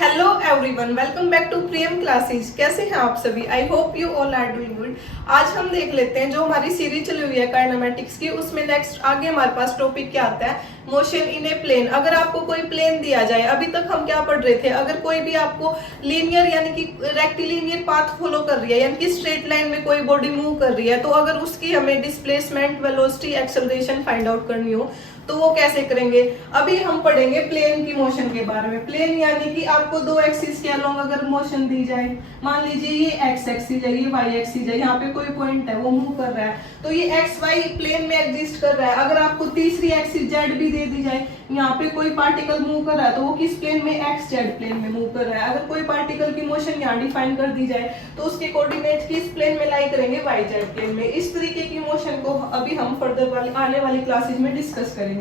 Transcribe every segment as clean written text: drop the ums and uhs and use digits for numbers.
Hello everyone, welcome back to Priyam classes. कैसे हैं आप सभी? I hope you all are doing good. आज हम देख लेते हैं जो हमारी सीरीज चली हुई है काइनेमेटिक्स की, उसमें नेक्स्ट आगे हमारे पास टॉपिक क्या आता है, मोशन इन ए प्लेन। अगर आपको कोई प्लेन दिया जाए, अभी तक हम क्या पढ़ रहे थे, अगर कोई भी आपको लीनियर यानी कि रेक्टिलिनियर पाथ फॉलो कर रही है, यानी कि स्ट्रेट लाइन में कोई बॉडी मूव कर रही है, तो अगर उसकी हमें displacement, velocity, acceleration find out करनी हो तो वो कैसे करेंगे। अभी हम पढ़ेंगे प्लेन की मोशन के बारे में। प्लेन यानी कि आपको दो एक्सिस के अलोंग अगर मोशन दी जाए, मान लीजिए ये एक्स एक्सिस है, ये वाई एक्सिस है, यहाँ पे कोई पॉइंट है वो मूव कर रहा है, तो ये एक्स वाई प्लेन में एग्जिस्ट कर रहा है। अगर आपको तीसरी एक्सिस जेड भी दे दी जाए, यहाँ पे कोई पार्टिकल मूव कर रहा है तो वो किस प्लेन में, एक्स जेड प्लेन में मूव कर रहा है। अगर कोई पार्टिकल की मोशन यहाँ डिफाइन कर दी जाए तो उसके कोऑर्डिनेट किस प्लेन में लाई करेंगे, वाई जेड प्लेन में। इस तरीके की मोशन को अभी हम फर्दर वाली आने वाली क्लासेस में डिस्कस करेंगे।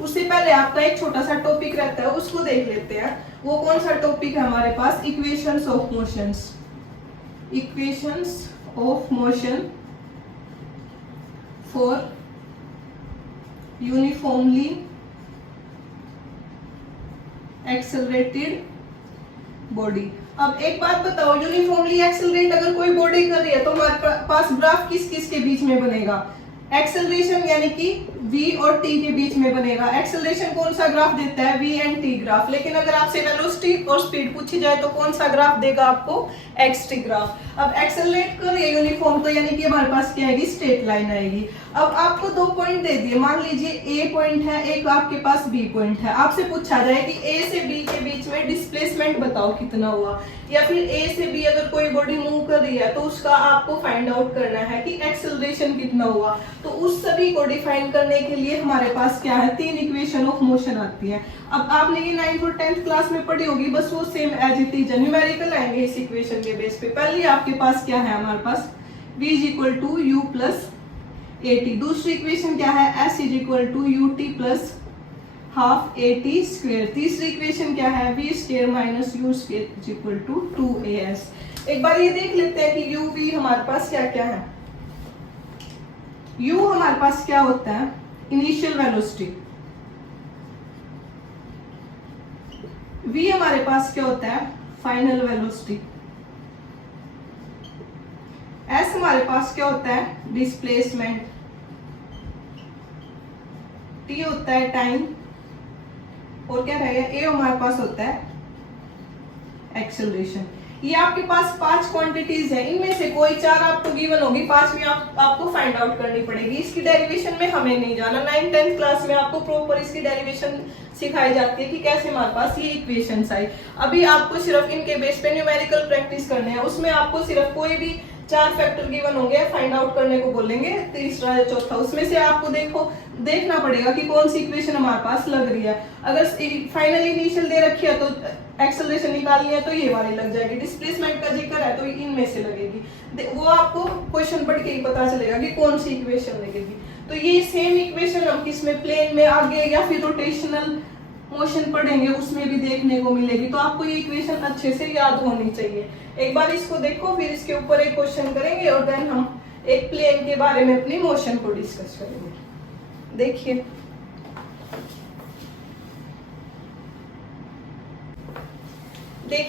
उससे पहले आपका एक छोटा सा टॉपिक रहता है, उसको देख लेते हैं। वो कौन सा टॉपिक है हमारे पास, equations of motions. Equations of motion for uniformly accelerated body. अब एक बात बताओ, यूनिफॉर्मली एक्सेलरेट अगर कोई बॉडी कर रही है तो हमारे पास ग्राफ किस किस के बीच में बनेगा, एक्सेलरेशन यानी कि v और t के बीच में बनेगा। एक्सेलरेशन कौन सा ग्राफ देता है, v एंड t ग्राफ। लेकिन अगर आपसे वेलोसिटी और स्पीड पूछी जाए तो कौन सा ग्राफ देगा आपको, xt ग्राफ। अब एक्सेलरेट कर रही है यूनिफॉर्म, तो यानी कि हमारे पास क्या आएगी, स्ट्रेट लाइन आएगी। अब आपको दो पॉइंट दे दिए, मान लीजिए a पॉइंट है, एक आपके पास b पॉइंट है। आपसे पूछा जाए कि a से b के बीच में डिस्प्लेसमेंट बताओ कितना हुआ, या फिर a से b अगर कोई बॉडी मूव कर रही है तो उसका आपको फाइंड आउट करना है कि एक्सेलरेशन कितना हुआ। तो उस सभी को डिफाइन करने के लिए हमारे पास क्या है, तीन इक्वेशन ऑफ मोशन आती है। अब आपने ये 9th और 10th क्लास में पढ़ी होगी, बस वो same as it is numerical आएंगे इस इक्वेशन के बेस पे। पहले आपके पास क्या है, हमारे पास v is equal to u plus a t. दूसरी इक्वेशन क्या है, s is equal to u t plus half a t square. तीसरी इक्वेशन क्या है, v square minus u square is equal to 2as। एक बार ये देख लेते हैं कि u v हमारे पास क्या क्या है। u हमारे पास क्या होता है, इनिशियल वेलोसिटी। v हमारे पास क्या होता है, फाइनल वेलोसिटी। s हमारे पास क्या होता है, डिस्प्लेसमेंट। t होता है टाइम, और क्या रहेगा, a हमारे पास होता है एक्सेलरेशन। ये आपके पास 5 क्वांटिटीज है, इनमें से कोई 4 आपको गिवन होगी, 5वीं आपको फाइंड आउट करनी पड़ेगी। इसकी डेरिवेशन में हमें नहीं जाना, 9th 10th क्लास में आपको प्रॉपर इसकी डेरिवेशन सिखाई जाती है कि कैसे हमारे पास ये इक्वेशंस आई। अभी आपको सिर्फ इनके बेस पे न्यूमेरिकल प्रैक्टिस करने हैं। उसमें आपको सिर्फ कोई भी 4 फैक्टर गिवन होंगे, फाइंड आउट करने को बोलेंगे, तीसरा या चौथा। उसमें से आपको देखना पड़ेगा कि कौन सी इक्वेशन हमारे पास लग रही है। अगर फाइनल इनिशियल दे रखी है तो एक्सेलरेशन निकालनी है तो ये वाली लग जाएगी, डिस्प्लेसमेंट का जिक्र है तो इनमें से लगेगी। वो आपको क्वेश्चन पढ़ के ही पता चलेगा कि कौन सी इक्वेशन लगेगी। तो ये सेम इक्वेशन हम किसमें, प्लेन में आगे या फिर रोटेशनल मोशन पढ़ेंगे उसमें भी देखने को मिलेगी। तो आपको ये इक्वेशन अच्छे से याद होनी चाहिए। एक बार इसको देखो, फिर इसके ऊपर एक क्वेश्चन करेंगे और देन हम एक प्लेन के बारे में अपनी मोशन को डिस्कस करेंगे। देखिए,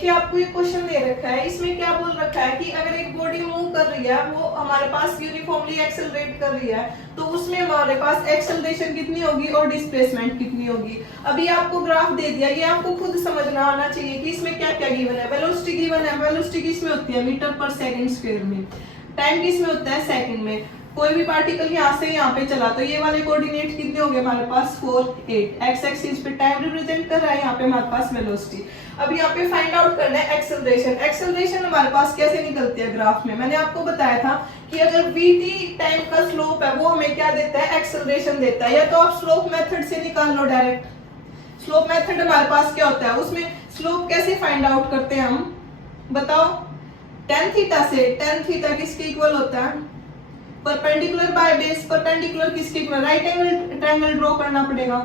आपको एक क्वेश्चन दे रखा है, इसमें क्या बोल रखा है कि अगर एक बॉडी मूव कर रही है, वो हमारे पास यूनिफॉर्मली एक्सेलरेट कर रही है, तो उसमें हमारे पास एक्सेलरेशन कितनी होगी और डिस्प्लेसमेंट कितनी होगी। अभी आपको ग्राफ दे दिया, ये आपको खुद समझना आना चाहिए कि इसमें क्या क्या गिवन है। वेलोसिटी गिवन है, वेलोसिटी किसमें होती है, मीटर पर सेकंड स्क्वायर में। टाइम किसमें होता है, सेकंड में। कोई भी पार्टिकल यहाँ से यहाँ पे चला तो ये वाले कोऑर्डिनेट कितने होंगे हमारे पास, 4 8। एक्स एक्सिस पे टाइम रिप्रेजेंट कर रहा है, यहाँ पे हमारे पास वेलोसिटी। अब यहाँ पे फाइंड आउट करना है एक्सेलरेशन। एक्सेलरेशन हमारे पास कैसे निकलती है ग्राफ में, मैंने आपको बताया था कि अगर vt टाइम का स्लोप है वो हमें क्या देता है, एक्सेलरेशन देता है। या तो आप स्लोप मेथड से निकाल लो डायरेक्ट। स्लोप मेथड हमारे पास क्या होता है, उसमें स्लोप कैसे फाइंड आउट करते हैं हम, बताओ। tan थीटा से, tan थीटा किसके इक्वल होता है, परपेंडिकुलर बाय बेस। परपेंडिकुलर किसके equal, right angle triangle draw करना पड़ेगा।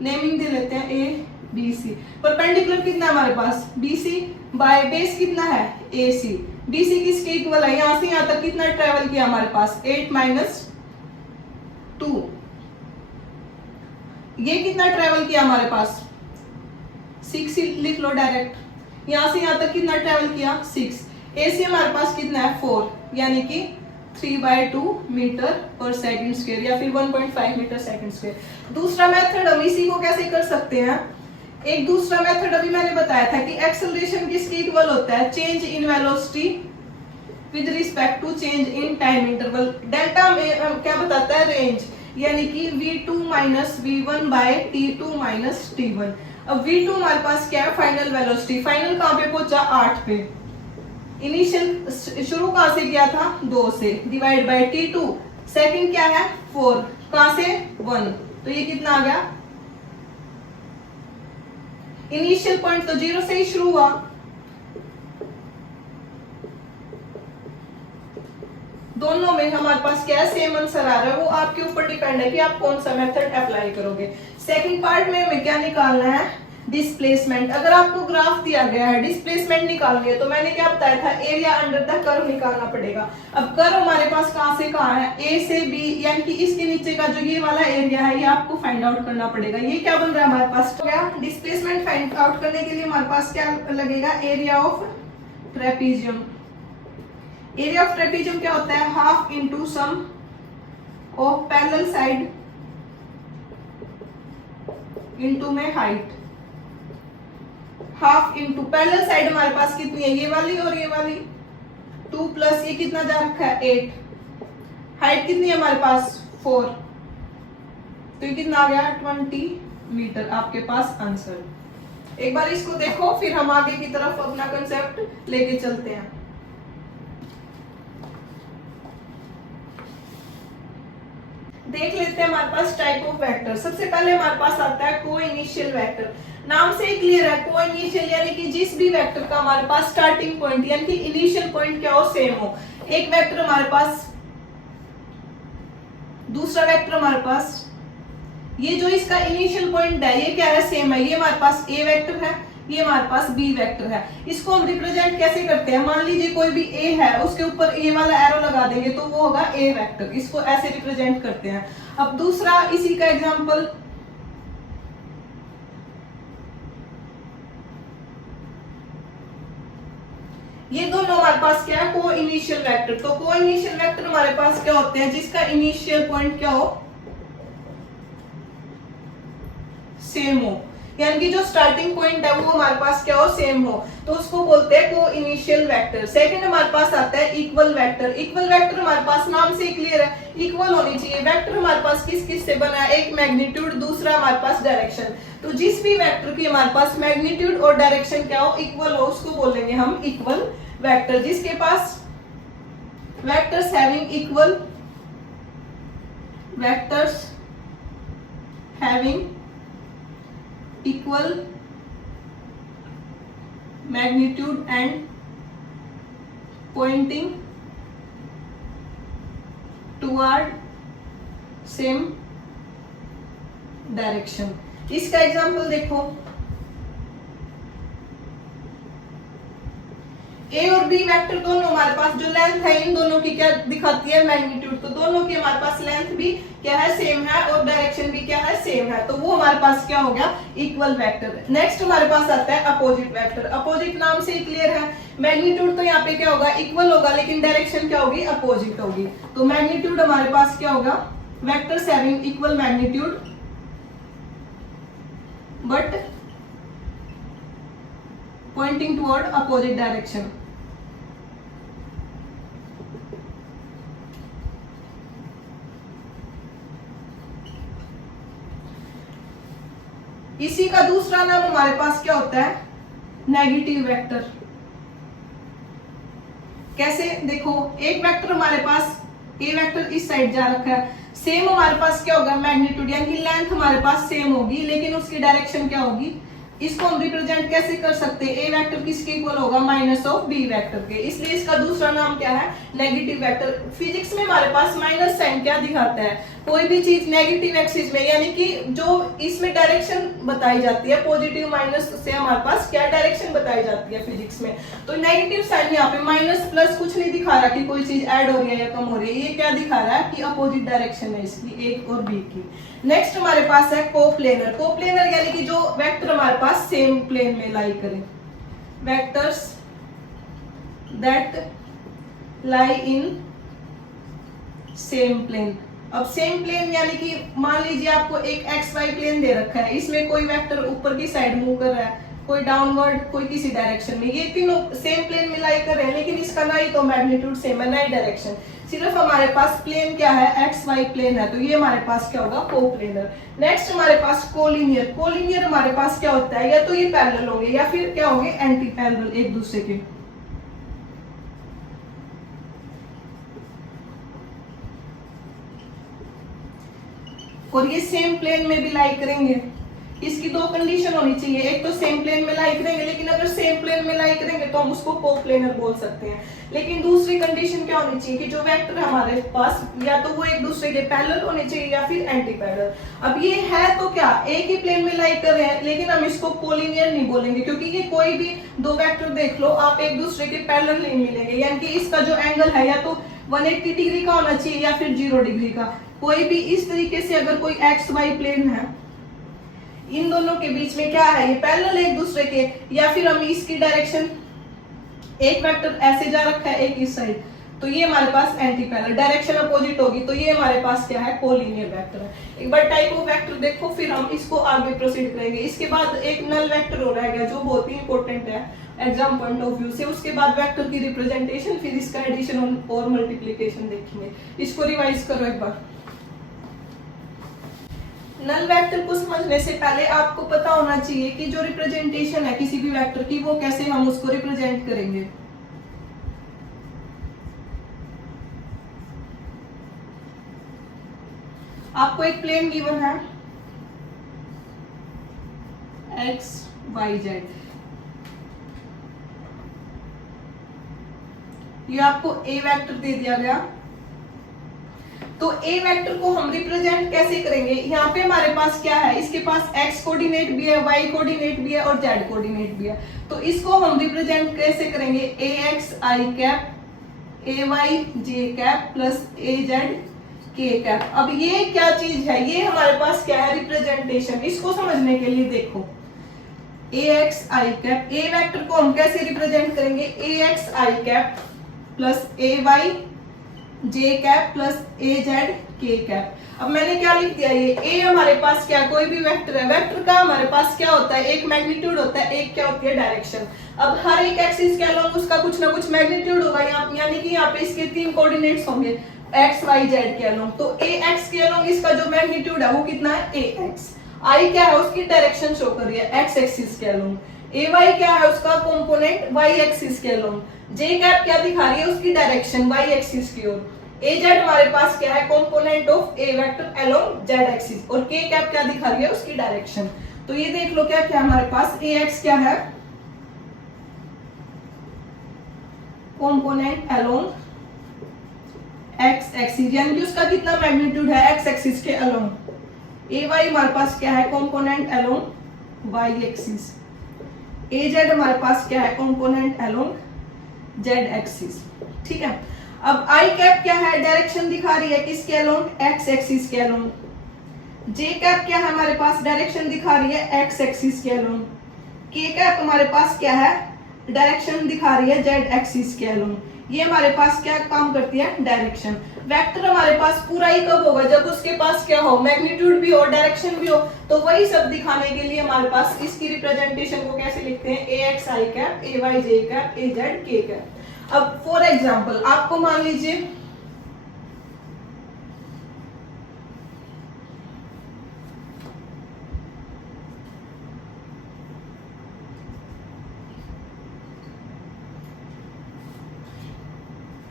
नेमिंग दे लेते हैं ए बी सी। परपेंडिकुलर कितना है हमारे पास, BC, बाय बेस कितना है, AC। BC किसके इक्वल है, यहां से यहां तक कितना ट्रेवल किया हमारे पास, 8 माइनस 2। ये कितना ट्रेवल किया हमारे पास, 6 लिख लो डायरेक्ट। यहाँ से यहाँ तक कितना ट्रेवल किया 6, AC हमारे पास कितना है 4, यानी कि 3/2 मीटर पर सेकंड स्क्वायर या फिर 1.5 मीटर सेकंड स्क्वायर। दूसरा मेथड हम इसी को कैसे कर सकते हैं, एक दूसरा मेथड अभी मैंने बताया था कि एक्सेलरेशन किसके इक्वल होता है, change in velocity with respect to change in time interval. Delta में क्या बताता है, रेंज, यानी कि v2 minus v1 bye t2 minus t1। अब v2 हमारे पास क्या है, फाइनल वेलोसिटी, फाइनल कहाँ पे पहुंचा 8 पे, इनिशियल शुरू कहाँ से किया था 2 से, डिवाइड बाय t2, सेकंड क्या है 4, कहाँ से 1, तो ये कितना आ गया, इनिशियल पॉइंट तो 0 से ही शुरू हुआ, दोनों में हमारे पास क्या है, सेम आंसर आ रहा है। वो आपके ऊपर डिपेंड है कि आप कौन सा मेथड अप्लाई करोगे। सेकंड पार्ट में हमें क्या निकालना है, डिस्प्लेसमेंट। अगर आपको ग्राफ दिया गया है, डिस्प्लेसमेंट निकालनी है, तो मैंने क्या बताया था, एरिया अंडर द कर्व निकालना पड़ेगा। अब कर्व हमारे पास कहां से कहां है, ए से बी, यानी कि इसके नीचे का जो ये वाला एरिया है, ये आपको फाइंड आउट करना पड़ेगा। ये क्या बन रहा है हमारे पास, क्या डिस्प्लेसमेंट फाइंड आउट करने के लिए हमारे पास क्या लगेगा, area of trapezium. Area of trapezium क्या होता है, half into sum of parallel side into में height, half into parallel side हमारे पास कितनी है, ये वाली और ये वाली, 2 प्लस ये कितना जा रखा है 8, हाइट कितनी है हमारे पास 4, तो ये कितना आ गया 20 मीटर, आपके पास आंसर। एक बार इसको देखो, फिर हम आगे की तरफ अपना कंसेप्ट लेके चलते हैं। देख लेते हैं हमारे पास टाइप ऑफ वेक्टर। सबसे पहले हमारे पास आता है को इनिशियल वेक्टर। नाम से ही क्लियर है, को इनिशियल यानी कि जिस भी वेक्टर का हमारे पास स्टार्टिंग पॉइंट यानी कि इनिशियल पॉइंट क्या हो, सेम हो। एक वेक्टर हमारे पास, दूसरा वेक्टर हमारे पास, ये जो इसका इनिशियल पॉइंट है ये क्या है, सेम है। ये हमारे पास ए वेक्टर है, ये हमारे पास बी वेक्टर है। इसको हम रिप्रेजेंट कैसे करते हैं, मान लीजिए कोई भी ए है, उसके ऊपर ए वाला एरो लगा देंगे तो वो होगा ए वेक्टर, इसको ऐसे रिप्रेजेंट करते हैं। अब दूसरा इसी का एग्जांपल, ये दोनों हमारे पास क्या है, को इनिशियल वेक्टर। तो को इनिशियल वेक्टर हमारे पास क्या होते हैं, जिसका इनिशियल पॉइंट क्या हो, सेम हो, यानी कि जो स्टार्टिंग पॉइंट है वो हमारे पास क्या हो, सेम हो, तो उसको बोलते हैं को इनिशियल वेक्टर। सेकंड हमारे पास आता है इक्वल वेक्टर। इक्वल वेक्टर हमारे पास नाम से ही क्लियर है, इक्वल होनी चाहिए। वेक्टर हमारे पास किस किस से बना है, एक मैग्नीट्यूड, दूसरा हमारे पास डायरेक्शन। तो जिस भी वेक्टर की हमारे पास मैग्नीट्यूड और डायरेक्शन क्या हो, इक्वल हो, उसको बोलेंगे हम इक्वल वेक्टर। जिसके पास vectors having equal, vectors having equal magnitude and pointing toward same direction। इसका एग्जांपल देखो, ए और बी वेक्टर दोनों हमारे पास जो लेंथ है, इन दोनों की क्या दिखाती है, मैग्नीट्यूड। तो दोनों की हमारे पास लेंथ भी क्या है, सेम है, और डायरेक्शन भी क्या है, सेम है। तो वो हमारे पास क्या हो गया, इक्वल वेक्टर। नेक्स्ट हमारे पास आता है अपोजिट वेक्टर। अपोजिट नाम से ही क्लियर है, मैग्नीट्यूड तो यहाँ पे क्या होगा, इक्वल होगा, लेकिन डायरेक्शन क्या होगी, अपोजिट होगी। तो मैग्नीट्यूड हमारे पास क्या होगा, vectors having equal magnitude but pointing toward opposite direction। इसी का दूसरा नाम हमारे पास क्या होता है, नेगेटिव वेक्टर। कैसे, देखो एक वेक्टर हमारे पास, ए वेक्टर इस साइड जा रखा है, सेम हमारे पास क्या होगा, मैग्नीट्यूड यानी कि लेंथ हमारे पास सेम होगी, लेकिन उसकी डायरेक्शन क्या होगी। इसको हम रिप्रेजेंट कैसे कर सकते हैं, ए वेक्टर किसके इक्वल होगा, माइनस ऑफ बी वेक्टर के, इसलिए इसका दूसरा नाम क्या है, नेगेटिव वेक्टर। फिजिक्स में हमारे पास माइनस साइन क्या दिखाता है, कोई भी चीज नेगेटिव एक्सिस में, यानी कि जो इसमें डायरेक्शन बताई जाती है, पॉजिटिव माइनस से हमारे पास क्या डायरेक्शन बताई जाती है फिजिक्स में। तो नेगेटिव साइन यहाँ पे माइनस प्लस कुछ नहीं दिखा रहा कि कोई चीज ऐड हो रही है या कम हो रही है, ये क्या दिखा रहा है कि अपोजिट डायरेक्शन है इसकी, ए और बी की। नेक्स्ट हमारे पास है कोप्लेनर। कोप्लेनर यानी कि जो वेक्टर हमारे पास सेम प्लेन में लाई करे। Vectors that lie in same plane. अब सेम प्लेन यानी कि मान लीजिए आपको एक एक्स वाई प्लेन दे रखा है, इसमें कोई वेक्टर ऊपर की साइड मूव कर रहा है, कोई डाउनवर्ड, कोई किसी डायरेक्शन में, ये तीनों सेम प्लेन में लाई कर रहे हैं, लेकिन इसका ना ही तो मैग्नीट्यूड सेम है ना ही डायरेक्शन, सिर्फ हमारे पास प्लेन क्या है, एक्स वाई प्लेन है, तो ये हमारे पास क्या होगा, कोप्लेनर। नेक्स्ट हमारे पास कोलिनियर। कोलिनियर हमारे पास क्या होता है, या तो ये पैरेलल होंगे या फिर क्या होंगे, एंटी पैरेलल एक दूसरे के। और ये सेम प्लेन में भी लाई करेंगे। इसकी दो कंडीशन होनी चाहिए, एक तो सेम प्लेन में लाई करेंगे, लेकिन अगर सेम प्लेन में लाई करेंगे तो हम उसको कोप्लेनर बोल सकते हैं। लेकिन दूसरी कंडीशन क्या होनी चाहिए कि जो वेक्टर हमारे पास या तो वो एक दूसरे के पैरेलल होने चाहिए या फिर एंटी पैरेलल। अब ये है तो क्या एक ही प्लेन में लाई कर रहे हैं, लेकिन हम इसको कोलिनियर नहीं बोलेंगे, क्योंकि ये कोई भी दो वेक्टर देख लो, आप एक दूसरे के पैरेलल नहीं मिलेंगे, यानी कि इसका जो एंगल है या तो 180 डिग्री का होना चाहिए या फिर 0 डिग्री का। कोई भी इस तरीके से अगर कोई एक्स वाई प्लेन है, इन दोनों के बीच में क्या है, ये पैरेलल एक दूसरे के, या फिर हम इसकी डायरेक्शन, एक वेक्टर ऐसे जा रखा है एक इस साइड, तो ये हमारे पास एंटी पैरेलल, डायरेक्शन अपोजिट होगी, तो ये हमारे पास क्या है, कोलिनियर वेक्टर है। एक बार टाइप ऑफ वेक्टर देखो, फिर हम इसको आगे प्रोसीड करेंगे। इसके बाद एक नल वेक्टर हो रहेगा जो बहुत ही इंपॉर्टेंट है एग्जाम पॉइंट ऑफ व्यू से। उसके बाद वेक्टर की रिप्रेजेंटेशन, फिर इसका एडिशन और मल्टीप्लिकेशन देखेंगे। इसको रिवाइज करो एक बार। नल वेक्टर को समझने से पहले आपको पता होना चाहिए कि जो रिप्रेजेंटेशन है किसी भी वेक्टर की, वो कैसे हम उसको रिप्रेजेंट करेंगे। आपको एक प्लेन गिवन है एक्स वाई जेड, ये आपको ए वेक्टर दे दिया गया, तो ए वेक्टर को हम रिप्रेजेंट कैसे करेंगे। यहाँ पे हमारे पास क्या है, इसके पास एक्स कोऑर्डिनेट भी है, वाई कोऑर्डिनेट भी है और जेड कोऑर्डिनेट भी है, तो इसको हम रिप्रेजेंट कैसे करेंगे, ए एक्स आई कैप, ए वाई जे कैप प्लस ए जेड के कैप। अब ये क्या चीज है, ये हमारे पास क्या है, रिप्रेजेंटेशन। इसको समझने के लिए देखो, ए एक्स आई कैप, ए वेक्टर को हम कैसे रिप्रेजेंट करेंगे, ए एक्स आई कैप प्लस ए वाई जे कैप प्लस ए जेड के कैप। अब मैंने क्या लिख दिया, ये ए हमारे पास क्या, कोई भी वेक्टर है, वेक्टर का हमारे पास क्या होता है, एक मैग्नीट्यूड होता है, एक क्या होती है, डायरेक्शन। अब हर एक एक्सिस के अलोंग उसका कुछ ना कुछ मैग्नीट्यूड होगा, यानी कि यहाँ पे इसके 3 कोऑर्डिनेट्स होंगे एक्स वाई जेड के अलोंग। तो ए एक्स के अलोंग इसका जो मैग्नीट्यूड है वो कितना है, ए एक्स। आई क्या है, उसकी डायरेक्शन शो कर रही है एक्स एक्सिस के अलोंग। ए वाई क्या है, उसका कंपोनेंट वाई एक्सिस के अलोंग। जे कैप क्या दिखा रही है, उसकी डायरेक्शन वाई एक्सिस की ओर। ए जेड हमारे पास क्या है, component of A vector along Z axis, और के कैप क्या दिखा रही है, उसकी डायरेक्शन। तो ये देख लो क्या क्या हमारे पास, ए एक्स क्या है, कंपोनेंट अलोंग एक्स एक्सिस, यानी कि उसका कितना मैग्नीट्यूड है, एक्स एक्सिस के अलोंग। ए वाई हमारे पास क्या है, कंपोनेंट अलोंग वाई एक्सिस। ए जेड हमारे पास क्या है, कंपोनेंट अलोंग जेड एक्सिस। ठीक है, अब आई कैप क्या है, डायरेक्शन दिखा रही है किसके अलोंग, एक्स एक्सिस के अलोंग। जे कैप क्या है, हमारे पास डायरेक्शन दिखा रही है एक्स एक्सिस के अलोंग। के कैप हमारे पास क्या है, डायरेक्शन दिखा रही है जेड एक्सिस के अलोंग। ये हमारे पास क्या काम करती है, डायरेक्शन। वेक्टर हमारे पास पूरा ही कब होगा, जब उसके पास क्या हो, मैग्नीट्यूड भी हो, डायरेक्शन भी हो। तो वही सब दिखाने के लिए हमारे पास इसकी रिप्रेजेंटेशन को कैसे लिखते हैं, ए एक्स आई कैप, ए वाई जे कैप, ए जेड के कैप। अब फॉर एग्जाम्पल आपको मान लीजिए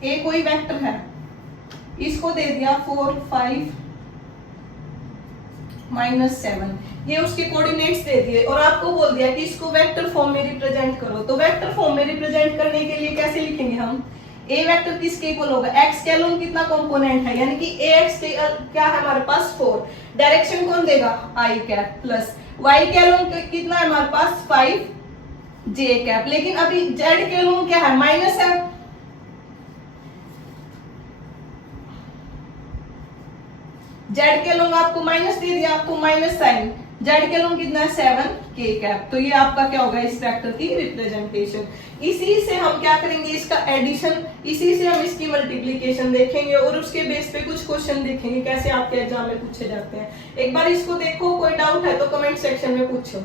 ए कोई वेक्टर है, इसको दे दिया 4 5 -7, ये उसके कोऑर्डिनेट्स दे दिए और आपको बोल दिया कि इसको वेक्टर फॉर्म में रिप्रेजेंट करो। तो वेक्टर फॉर्म में रिप्रेजेंट करने के लिए कैसे लिखेंगे हम, ए वेक्टर किसके इक्वल होगा, एक्स के अलोंग कितना कंपोनेंट है, यानी कि ए एक्स के क्या है हमारे पास 4, डायरेक्शन कौन देगा, आई कैप, प्लस वाई के अलोंग कितना है हमारे पास 5 जे कैप। लेकिन अभी जेड के अलोंग क्या है, माइनस है, जेड के लोग आपको माइनस दे दिया, आपको माइनस साइन, जेड के लॉन्ग कितना है 7 के कैप। तो ये आपका क्या होगा इस वेक्टर की रिप्रेजेंटेशन। इसी से हम क्या करेंगे इसका एडिशन, इसी से हम इसकी मल्टीप्लीकेशन देखेंगे और उसके बेस पे कुछ क्वेश्चन देखेंगे कैसे आपके एग्जाम में पूछे जाते हैं। एक बार इसको देखो, कोई डाउट है तो कमेंट सेक्शन में पूछो।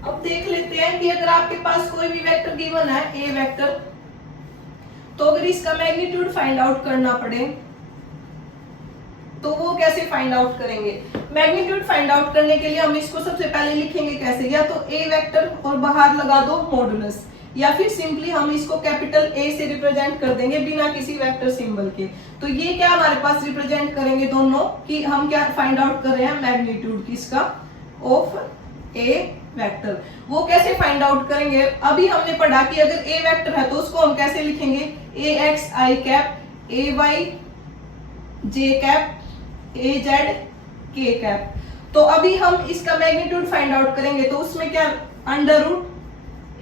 अब देख लेते हैं कि अगर आपके पास कोई भी वेक्टर गिवन है ए वेक्टर, तो अगर इसका मैग्नीट्यूड फाइंड आउट करना पड़े तो वो कैसे फाइंड आउट करेंगे। मैग्नीट्यूड फाइंड आउट करने के लिए हम इसको सबसे पहले लिखेंगे कैसे, या तो ए वेक्टर और बाहर लगा दो मॉडुलस, या फिर सिंपली हम इसको कैपिटल ए से रिप्रेजेंट कर देंगे बिना किसी वेक्टर सिंबल के। तो ये क्या हमारे पास रिप्रेजेंट करेंगे दोनों कि हम क्या फाइंड आउट कर रहे हैं मैग्नीट्यूड किसका, ऑफ ए वेक्टर। वो कैसे फाइंड आउट करेंगे, अभी हमने पढ़ा कि अगर ए वेक्टर है तो उसको हम कैसे लिखेंगे, ए एक्स आई कैप, ए वाई जे कैप, ए जेड के कैप। तो अभी हम इसका मैग्नीट्यूड फाइंड आउट करेंगे तो उसमें क्या अंडर रूट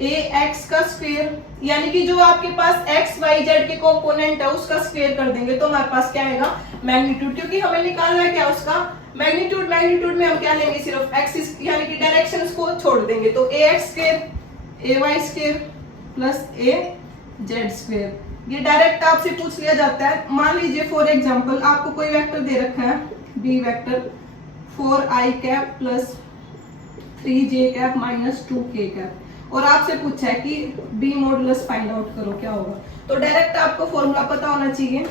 ए एक्स का स्क्वायर, यानी कि जो आपके पास एक्स वाई जेड के कंपोनेंट है उसका स्क्वायर कर देंगे तो हमारे पास क्या आएगा मैग्नीट्यूड। क्योंकि हमें निकालना है क्या उसका मैग्नीट्यूड। मैग्नीट्यूड में हम क्या लेंगे सिर्फ एक्सिस यानी कि डायरेक्शंस को छोड़ देंगे। तो ए एक्स स्क्वायर ए वाई स्क्वायर प्लस ए जेड स्क्वायर, ये डायरेक्ट आपसे पूछ लिया जाता है। मान लीजिए फॉर एग्जांपल आपको कोई वेक्टर दे रखा है b vector 4i cap plus 3j cap minus 2k cap और आपसे पूछा है कि बी मॉडुलस फाइंड आउट करो, क्या होगा। तो डायरेक्ट आपको फॉर्मूला पता होना चाहिए,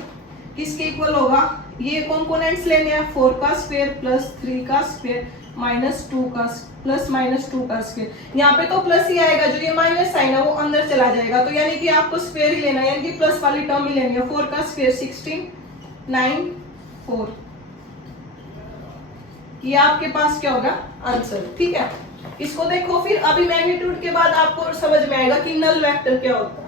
किसके इक्वल होगा, ये कंपोनेंट्स लेने हैं 4 का स्क्वायर प्लस 3 का स्क्वायर माइनस 2 का प्लस माइनस 2 का स्क्वायर। यहाँ पे तो प्लस ही आएगा, जो ये माइनस साइन है वो अंदर चला जाएगा। तो यानी कि आपको स्क्वायर ही लेना है, यानी कि प्लस वाली टर्म ही लेनी है। 4 का स्क्वायर 16 9 4, ये आपके पास क्या होगा आंसर। ठीक है, इसको देखो फिर अभी मैग्नीट्यूड के बाद आपको समझ में आएगा कि नल वेक्टर क्या होता है।